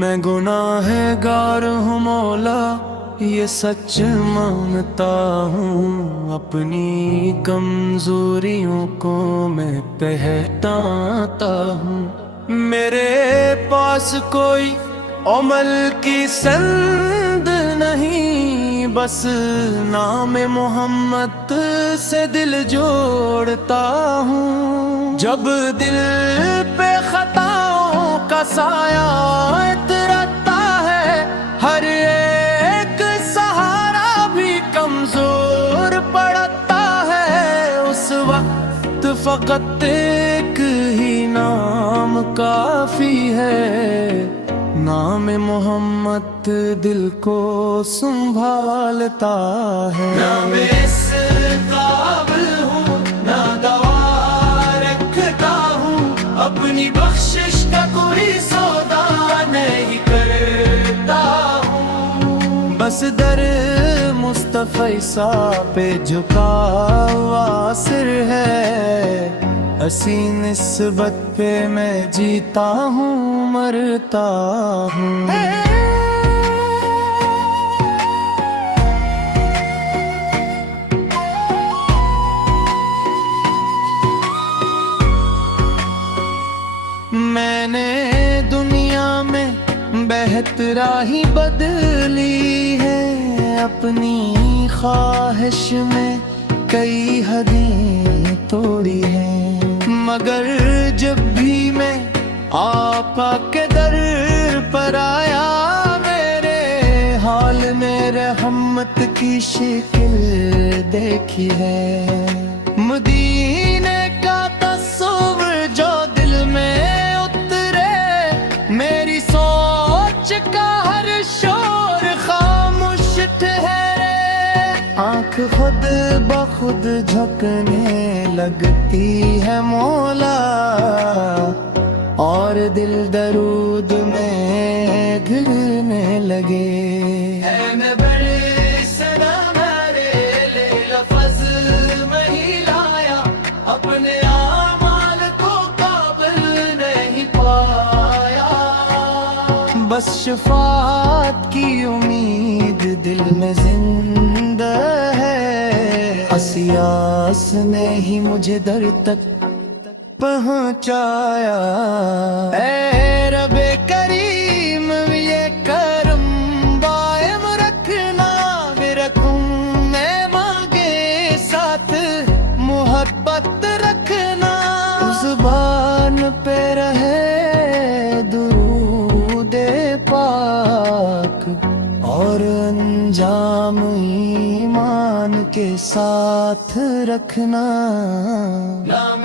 میں گناہگار ہوں مولا، یہ سچ مانتا ہوں، اپنی کمزوریوں کو میں پہچانتا ہوں۔ میرے پاس کوئی عمل کی سند نہیں، بس نام محمد سے دل جوڑتا ہوں۔ جب دل پہ خطاؤں کا سایہ اترتا ہے، ہر ایک سہارا بھی کمزور پڑتا ہے، اس وقت فقط ایک ہی نام کافی ہے، نام محمد دل کو سنبھالتا ہے۔ نہ میں اس قابل ہوں، نہ دوا رکھتا ہوں، اپنی بخشش کا کوئی سودا نہیں کرتا ہوں، بس در مصطفیٰ عیسیٰ پہ جھکا ہوا سر ہے، اسی نسبت پہ میں جیتا ہوں مرتا ہوں۔ میں نے دنیا میں بہت راہیں بدلی ہے، اپنی خواہش میں کئی حدیں توڑی ہیں، مگر جب بھی میں آقا کے در پر آیا، میرے حال میں رحمت کی شکل دیکھی ہے، مدینے کا تصور جو دل میں اترے، میری سوچ کا ہر شور خاموش ٹھہرے، آنکھ خود بخود جھکنے لگتی ہے مولا، اور دل درود میں گرنے لگے، ہے میں بڑے سنا میرے لے لفظ میں ہی لایا، اپنے اعمال کو قابل نہیں پایا، بس شفاعت کی امید دل میں زندہ ہے، اسیاس نے ہی مجھے در تک پہنچایا، اے رب کریم یہ کرم دائم رکھنا، رکھوں میں مانگے ساتھ محبت رکھنا، زبان پہ رہے درود پاک، اور انجام ایمان کے ساتھ رکھنا، نام